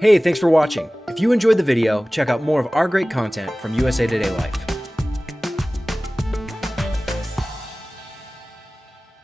Hey, thanks for watching. If you enjoyed the video, check out more of our great content from USA Today Life.